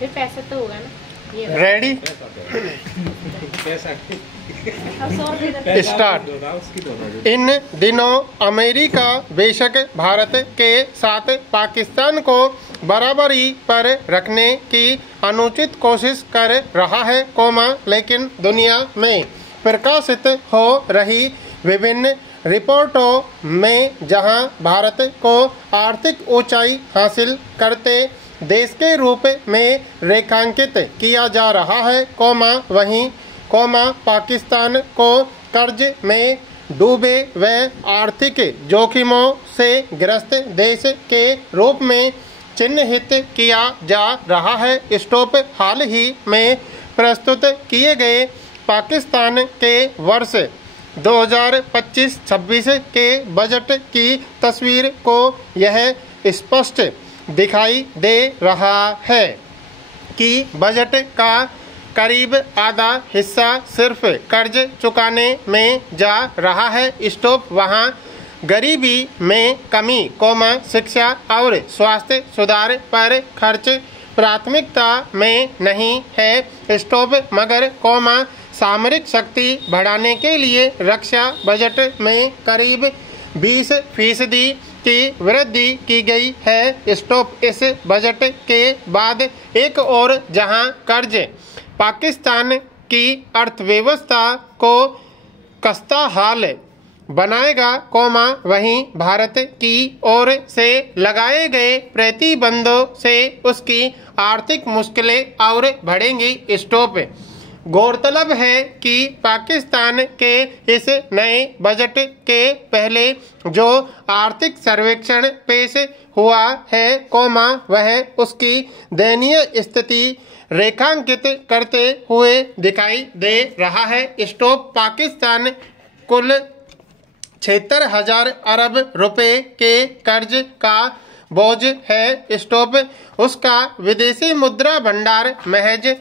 फिर पैसा तो होगा ना। ये रेडी स्टार्ट। इन दिनों अमेरिका बेशक भारत के साथ पाकिस्तान को बराबरी पर रखने की अनुचित कोशिश कर रहा है, लेकिन दुनिया में प्रकाशित हो रही विभिन्न रिपोर्टों में जहां भारत को आर्थिक ऊंचाई हासिल करते देश के रूप में रेखांकित किया जा रहा है, वहीं पाकिस्तान को कर्ज में डूबे व आर्थिक जोखिमों से ग्रस्त देश के रूप में चिन्हित किया जा रहा है। स्टॉप हाल ही में प्रस्तुत किए गए पाकिस्तान के वर्ष 2025-26 के बजट की तस्वीर को यह स्पष्ट दिखाई दे रहा है कि बजट का करीब आधा हिस्सा सिर्फ कर्ज चुकाने में जा रहा है। स्टॉप वहां गरीबी में कमी, शिक्षा और स्वास्थ्य सुधार पर खर्च प्राथमिकता में नहीं है। स्टॉप मगर सामरिक शक्ति बढ़ाने के लिए रक्षा बजट में करीब 20% की वृद्धि की गई है। स्टॉप इस बजट के बाद एक और जहां कर्ज पाकिस्तान की अर्थव्यवस्था को खस्ता हाल बनाएगा, वहीं भारत की ओर से लगाए गए प्रतिबंधों से उसकी आर्थिक मुश्किलें और बढ़ेंगी। स्टॉप गौरतलब है कि पाकिस्तान के इस नए बजट के पहले जो आर्थिक सर्वेक्षण पेश हुआ है, वह उसकी दयनीय स्थिति रेखांकित करते हुए दिखाई दे रहा है। स्टॉप पाकिस्तान कुल 76,000 अरब रुपए के कर्ज का बोझ है। स्टॉप उसका विदेशी मुद्रा भंडार महज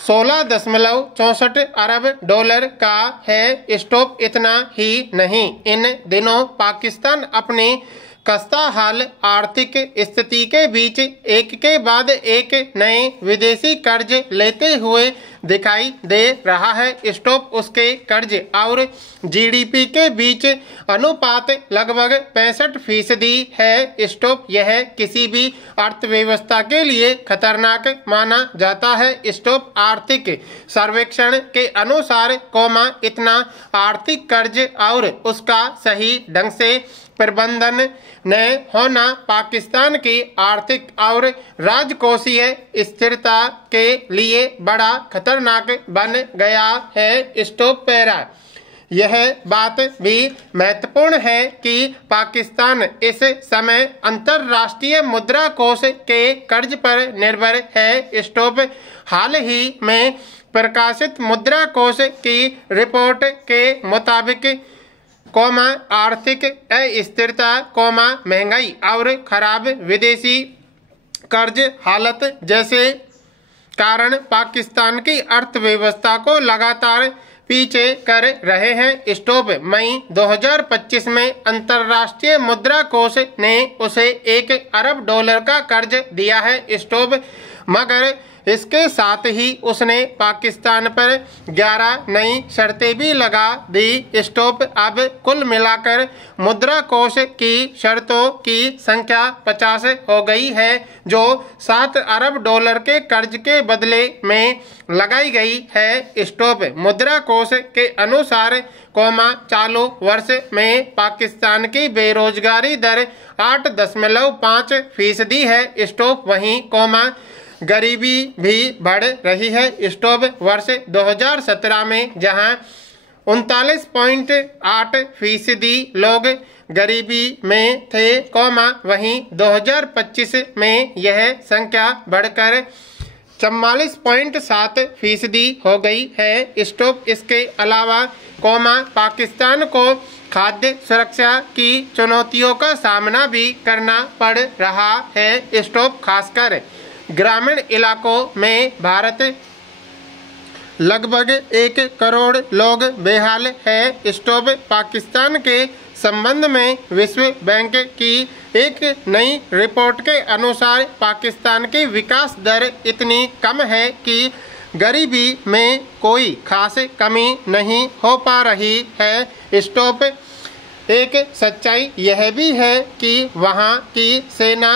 16.64 अरब डॉलर का है। स्टॉप इतना ही नहीं, इन दिनों पाकिस्तान अपनी खस्ता हाल आर्थिक स्थिति के बीच एक के बाद एक नए विदेशी कर्ज लेते हुए दिखाई दे रहा है। स्टॉप उसके कर्ज और जीडीपी के बीच अनुपात लगभग 65% है। स्टॉप यह किसी भी अर्थव्यवस्था के लिए खतरनाक माना जाता है। स्टॉप आर्थिक सर्वेक्षण के अनुसार, इतना आर्थिक कर्ज और उसका सही ढंग से प्रबंधन न होना पाकिस्तान की आर्थिक और राजकोषीय स्थिरता के लिए बड़ा खतरनाक बन गया है। स्टॉप पैरा यह बात भी महत्वपूर्ण है कि पाकिस्तान इस समय अंतर्राष्ट्रीय मुद्रा कोष के कर्ज पर निर्भर है। स्टॉप हाल ही में प्रकाशित मुद्रा कोष की रिपोर्ट के मुताबिक, आर्थिक अस्थिरता, महंगाई और खराब विदेशी कर्ज हालत जैसे कारण पाकिस्तान की अर्थव्यवस्था को लगातार पीछे कर रहे हैं। स्टॉप मई 2025 में अंतर्राष्ट्रीय मुद्रा कोष ने उसे 1 अरब डॉलर का कर्ज दिया है। स्टॉप मगर इसके साथ ही उसने पाकिस्तान पर 11 नई शर्तें भी लगा दी। स्टॉप अब कुल मिलाकर मुद्रा कोष की शर्तों की संख्या 50 हो गई है, जो 7 अरब डॉलर के कर्ज के बदले में लगाई गई है। स्टॉप मुद्रा कोष के अनुसार, चालू वर्ष में पाकिस्तान की बेरोजगारी दर 8.5% है। स्टॉप वहीं, गरीबी भी बढ़ रही है। स्टॉप वर्ष 2017 में जहां 39.8% लोग गरीबी में थे, वहीं 2025 में यह संख्या बढ़कर 44.7% हो गई है। स्टॉप इसके अलावा, पाकिस्तान को खाद्य सुरक्षा की चुनौतियों का सामना भी करना पड़ रहा है। स्टॉप खासकर ग्रामीण इलाकों में भारत लगभग 1 करोड़ लोग बेहाल है। स्टॉप पाकिस्तान के संबंध में विश्व बैंक की एक नई रिपोर्ट के अनुसार पाकिस्तान की विकास दर इतनी कम है कि गरीबी में कोई खास कमी नहीं हो पा रही है। स्टॉप एक सच्चाई यह भी है कि वहाँ की सेना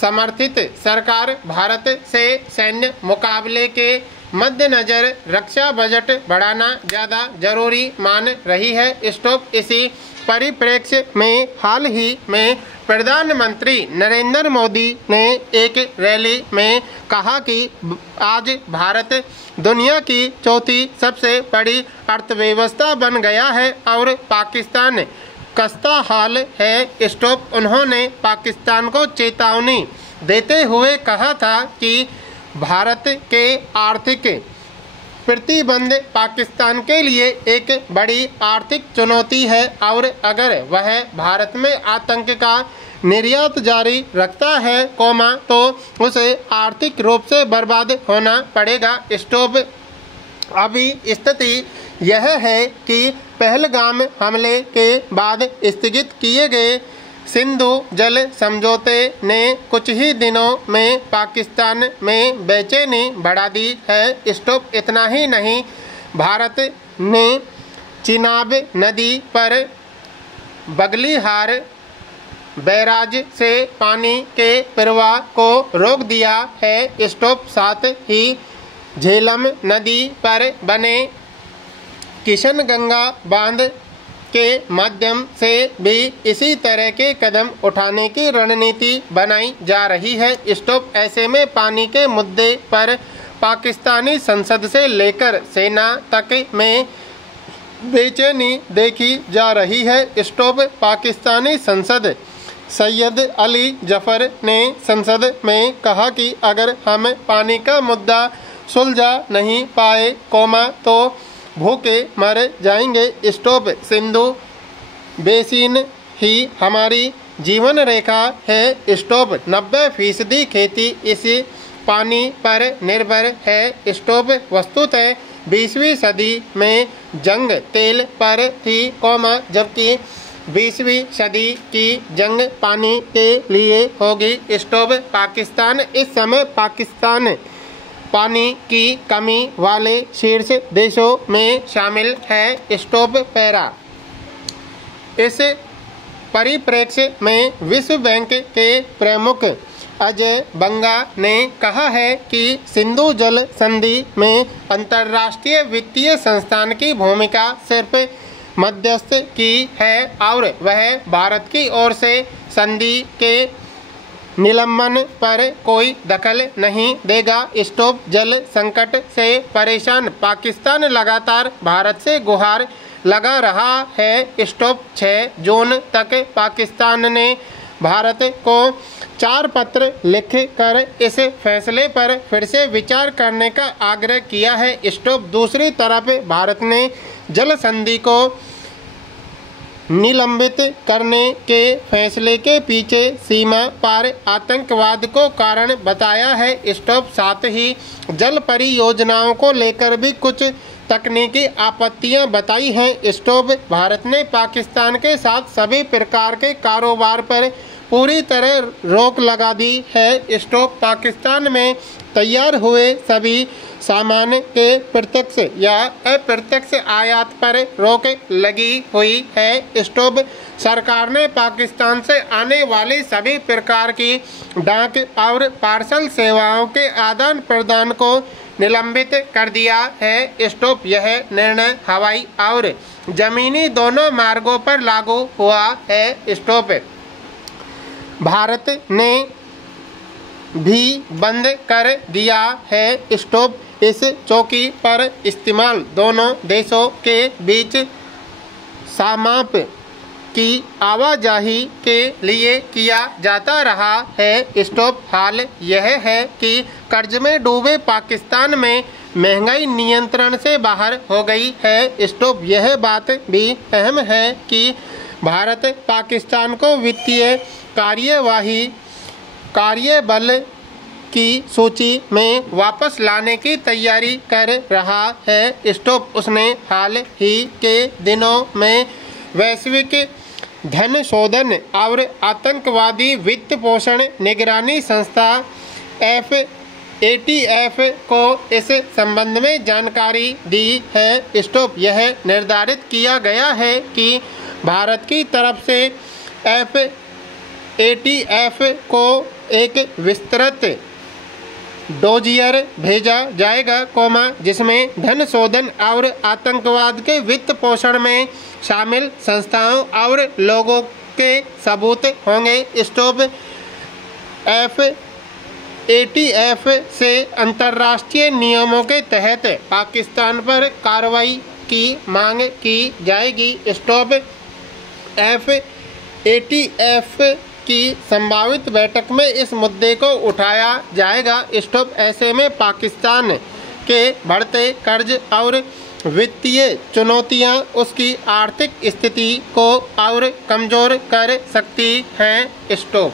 समर्थित सरकार भारत से सैन्य मुकाबले के मद्देनजर रक्षा बजट बढ़ाना ज़्यादा जरूरी मान रही है। स्टॉप इसी परिप्रेक्ष्य में हाल ही में प्रधानमंत्री नरेंद्र मोदी ने एक रैली में कहा कि आज भारत दुनिया की चौथी सबसे बड़ी अर्थव्यवस्था बन गया है और पाकिस्तान कस्ता हाल है। स्टॉप उन्होंने पाकिस्तान को चेतावनी देते हुए कहा था कि भारत के आर्थिक प्रतिबंध पाकिस्तान के लिए एक बड़ी आर्थिक चुनौती है और अगर वह भारत में आतंक का निर्यात जारी रखता है तो उसे आर्थिक रूप से बर्बाद होना पड़ेगा। स्टॉप अभी स्थिति यह है कि पहलगाम हमले के बाद स्थगित किए गए सिंधु जल समझौते ने कुछ ही दिनों में पाकिस्तान में बेचैनी बढ़ा दी है। स्टॉप इतना ही नहीं, भारत ने चिनाब नदी पर बगलिहार बैराज से पानी के प्रवाह को रोक दिया है। स्टॉप साथ ही झेलम नदी पर बने किशनगंगा बांध के माध्यम से भी इसी तरह के कदम उठाने की रणनीति बनाई जा रही है। स्टॉप ऐसे में पानी के मुद्दे पर पाकिस्तानी संसद से लेकर सेना तक में बेचैनी देखी जा रही है। स्टॉप पाकिस्तानी संसद सैयद अली जफर ने संसद में कहा कि अगर हम पानी का मुद्दा सुलझा नहीं पाए तो भूखे मर जाएंगे। स्टॉप सिंधु बेसिन ही हमारी जीवन रेखा है। स्टॉप 90% खेती इसी पानी पर निर्भर है। स्टॉप वस्तुतः 20वीं सदी में जंग तेल पर थी जबकि 20वीं सदी की जंग पानी के लिए होगी। स्टॉप पाकिस्तान इस समय पानी की कमी वाले शीर्ष देशों में शामिल है। स्टॉप पैरा इस परिप्रेक्ष्य में विश्व बैंक के प्रमुख अजय बंगा ने कहा है कि सिंधु जल संधि में अंतर्राष्ट्रीय वित्तीय संस्थान की भूमिका सिर्फ मध्यस्थ की है और वह भारत की ओर से संधि के निलंबन पर कोई दखल नहीं देगा। स्टॉप जल संकट से परेशान पाकिस्तान लगातार भारत से गुहार लगा रहा है। स्टॉप 6 जून तक पाकिस्तान ने भारत को 4 पत्र लिख कर इस फैसले पर फिर से विचार करने का आग्रह किया है। स्टॉप दूसरी तरफ भारत ने जल संधि को निलंबित करने के फैसले के पीछे सीमा पार आतंकवाद को कारण बताया है। स्टॉप साथ ही जल परियोजनाओं को लेकर भी कुछ तकनीकी आपत्तियां बताई हैं। स्टॉप भारत ने पाकिस्तान के साथ सभी प्रकार के कारोबार पर पूरी तरह रोक लगा दी है। स्टॉप पाकिस्तान में तैयार हुए सभी सामान के प्रत्यक्ष या अप्रत्यक्ष आयात पर रोक लगी हुई है। स्टॉप सरकार ने पाकिस्तान से आने वाली सभी प्रकार की डाक और पार्सल सेवाओं के आदान प्रदान को निलंबित कर दिया है। स्टॉप यह निर्णय हवाई और जमीनी दोनों मार्गों पर लागू हुआ है। स्टॉप भारत ने भी बंद कर दिया है। स्टॉप इस चौकी पर इस्तेमाल दोनों देशों के बीच सामाप की आवाजाही के लिए किया जाता रहा है। स्टॉप हाल यह है कि कर्ज में डूबे पाकिस्तान में महंगाई नियंत्रण से बाहर हो गई है। स्टॉप यह बात भी अहम है कि भारत पाकिस्तान को वित्तीय कार्यबल की सूची में वापस लाने की तैयारी कर रहा है। स्टॉप उसने हाल ही के दिनों में वैश्विक धन शोधन और आतंकवादी वित्त पोषण निगरानी संस्था FATF को इस संबंध में जानकारी दी है। स्टॉप यह निर्धारित किया गया है कि भारत की तरफ से FATF को एक विस्तृत डोजियर भेजा जाएगा, जिसमें धन शोधन और आतंकवाद के वित्त पोषण में शामिल संस्थाओं और लोगों के सबूत होंगे। स्टॉप FATF से अंतर्राष्ट्रीय नियमों के तहत पाकिस्तान पर कार्रवाई की मांग की जाएगी। स्टॉप FATF की संभावित बैठक में इस मुद्दे को उठाया जाएगा। स्टॉप ऐसे में पाकिस्तान के बढ़ते कर्ज और वित्तीय चुनौतियां उसकी आर्थिक स्थिति को और कमजोर कर सकती हैं। स्टॉप।